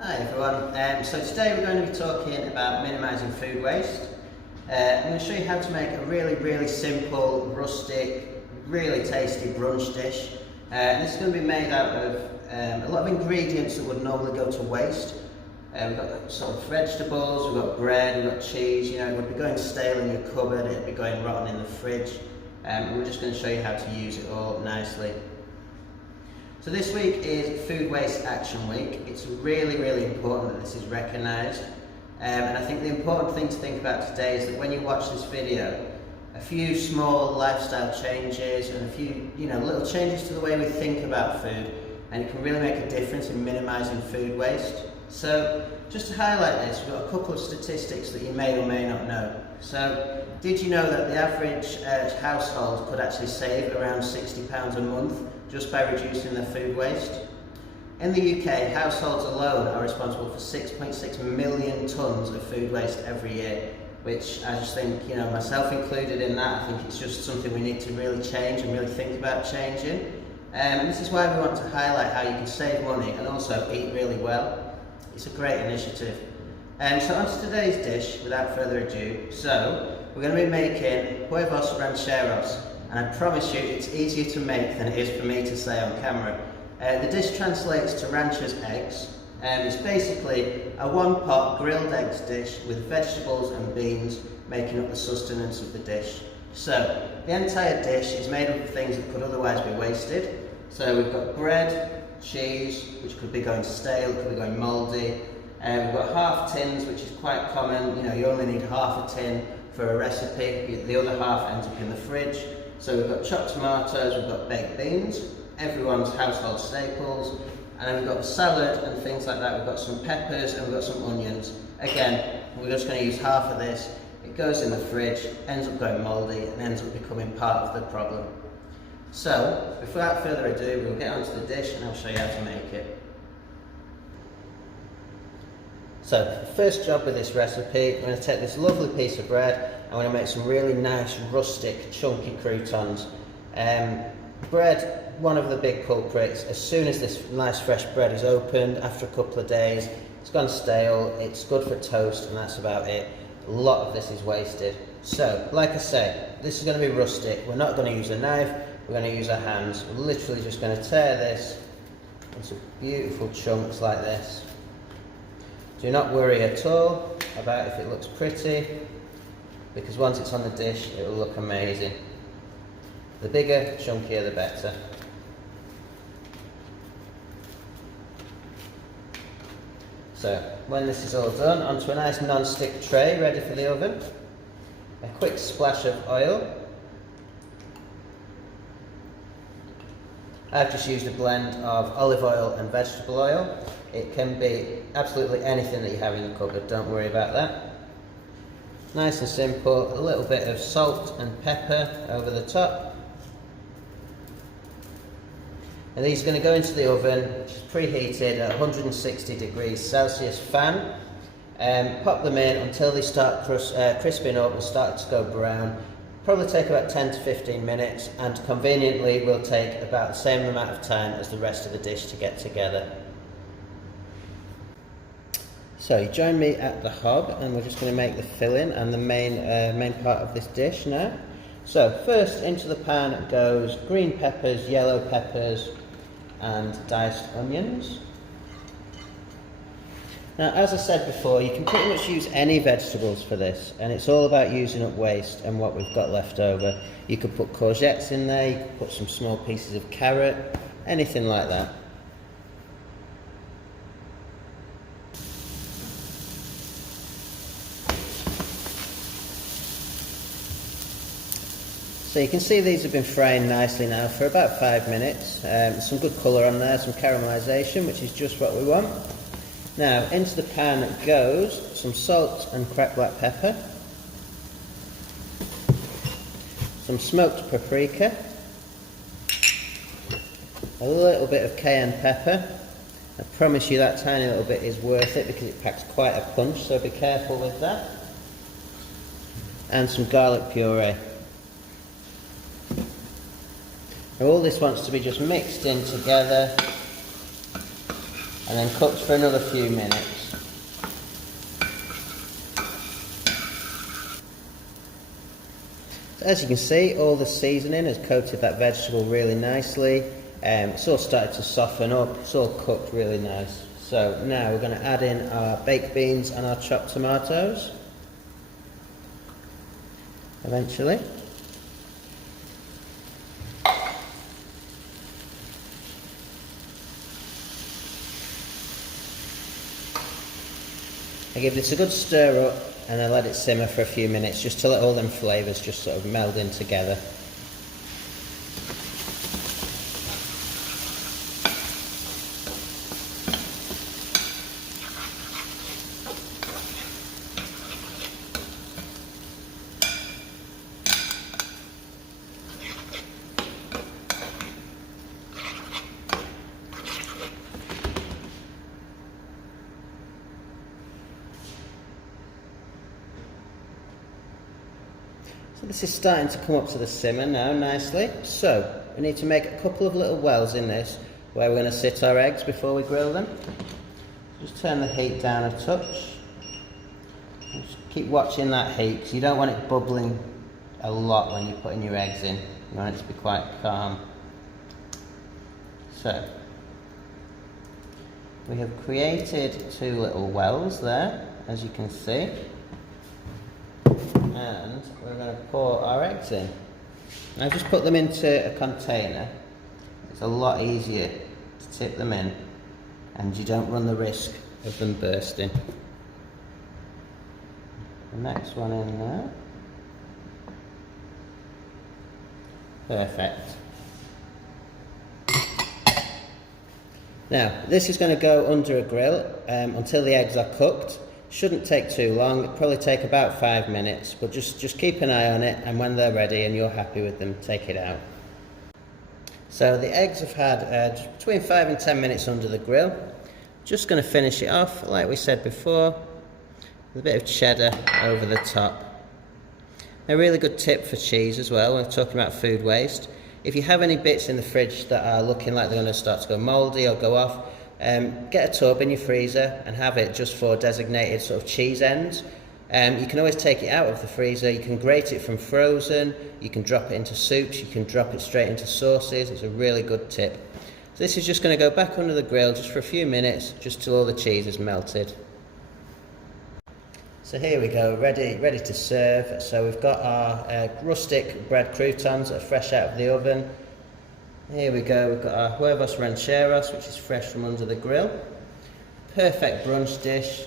Hi everyone, so today we're going to be talking about minimising food waste. I'm going to show you how to make a really simple, rustic, really tasty brunch dish. And this is going to be made out of a lot of ingredients that would normally go to waste. We've got sort of vegetables, we've got bread, we've got cheese. You know, it would be going stale in your cupboard, it'd be going rotten in the fridge. And we're just going to show you how to use it all nicely. So this week is Food Waste Action Week. It's really important that this is recognised, and I think the important thing to think about today is that when you watch this video, a few small lifestyle changes and a few little changes to the way we think about food, and it can really make a difference in minimising food waste. So just to highlight this, we've got a couple of statistics that you may or may not know. So did you know that the average household could actually save around £60 a month just by reducing their food waste? In the UK, households alone are responsible for 6.6 million tonnes of food waste every year, which I just think, myself included in that, I think it's just something we need to really change and really think about changing. And this is why we want to highlight how you can save money and also eat really well. It's a great initiative. So on to today's dish, without further ado. So we're going to be making huevos rancheros. And I promise you it's easier to make than it is for me to say on camera. The dish translates to rancher's eggs. It's basically a one-pot grilled eggs dish with vegetables and beans making up the sustenance of the dish. So the entire dish is made up of things that could otherwise be wasted. So we've got bread, cheese, which could be going stale, could be going mouldy. We've got half tins, which is quite common. You only need half a tin for a recipe. The other half ends up in the fridge. So we've got chopped tomatoes, we've got baked beans, everyone's household staples, and then we've got salad and things like that. We've got some peppers and we've got some onions. Again, we're just going to use half of this. It goes in the fridge, ends up going mouldy, and ends up becoming part of the problem. So, without further ado, we'll get onto the dish and I'll show you how to make it. So, the first job with this recipe, I'm going to take this lovely piece of bread. I'm going to make some really nice, rustic, chunky croutons. Bread, one of the big culprits. As soon as this nice fresh bread is opened, after a couple of days, it's gone stale, it's good for toast, and that's about it. A lot of this is wasted. So, like I say, this is going to be rustic. We're not going to use a knife, we're going to use our hands. We're literally just going to tear this into beautiful chunks like this. Do not worry at all about if it looks pretty, because once it's on the dish, it will look amazing. The bigger, chunkier, the better. So, when this is all done, onto a nice non-stick tray ready for the oven. A quick splash of oil. I've just used a blend of olive oil and vegetable oil. It can be absolutely anything that you have in your cupboard, don't worry about that. Nice and simple, a little bit of salt and pepper over the top. And these are going to go into the oven, which is preheated at 160 degrees Celsius fan. Pop them in until they start crisping up and start to go brown. Probably take about 10 to 15 minutes, and conveniently will take about the same amount of time as the rest of the dish to get together. So you join me at the hob, and we're just going to make the filling and the main part of this dish now. So first into the pan goes green peppers, yellow peppers, and diced onions. Now, as I said before, you can pretty much use any vegetables for this, and it's all about using up waste and what we've got left over. You could put courgettes in there, you could put some small pieces of carrot, anything like that. So you can see these have been frying nicely now for about 5 minutes. Some good colour on there, some caramelisation, which is just what we want. Now into the pan goes some salt and cracked black pepper, some smoked paprika, a little bit of cayenne pepper. I promise you that tiny little bit is worth it because it packs quite a punch, so be careful with that. And some garlic puree. Now all this wants to be just mixed in together and then cooks for another few minutes. So as you can see, all the seasoning has coated that vegetable really nicely. It's all started to soften up, it's all cooked really nice. So now we're going to add in our baked beans and our chopped tomatoes eventually. I give this a good stir up and then let it simmer for a few minutes just to let all them flavours just sort of meld in together. So this is starting to come up to the simmer now nicely. So we need to make a couple of little wells in this where we're going to sit our eggs before we grill them. Just turn the heat down a touch. Just keep watching that heat because you don't want it bubbling a lot when you're putting your eggs in. You want it to be quite calm. So we have created two little wells there, as you can see. And we're going to pour our eggs in. Now just put them into a container. It's a lot easier to tip them in and you don't run the risk of them bursting. The next one in there. Perfect. Now this is going to go under a grill until the eggs are cooked. Shouldn't take too long, it'll probably take about 5 minutes, but just keep an eye on it, and when they're ready and you're happy with them, take it out. So the eggs have had between 5 and 10 minutes under the grill. Just going to finish it off, like we said before, with a bit of cheddar over the top. A really good tip for cheese as well, when we're talking about food waste. If you have any bits in the fridge that are looking like they're going to start to go mouldy or go off, get a tub in your freezer and have it just for designated sort of cheese ends. You can always take it out of the freezer, you can grate it from frozen, you can drop it into soups, you can drop it straight into sauces. It's a really good tip. So this is just going to go back under the grill just for a few minutes, just till all the cheese is melted. So here we go, ready to serve. So we've got our rustic bread croutons that are fresh out of the oven. Here we go, we've got our huevos rancheros, which is fresh from under the grill. Perfect brunch dish.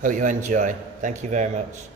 Hope you enjoy. Thank you very much.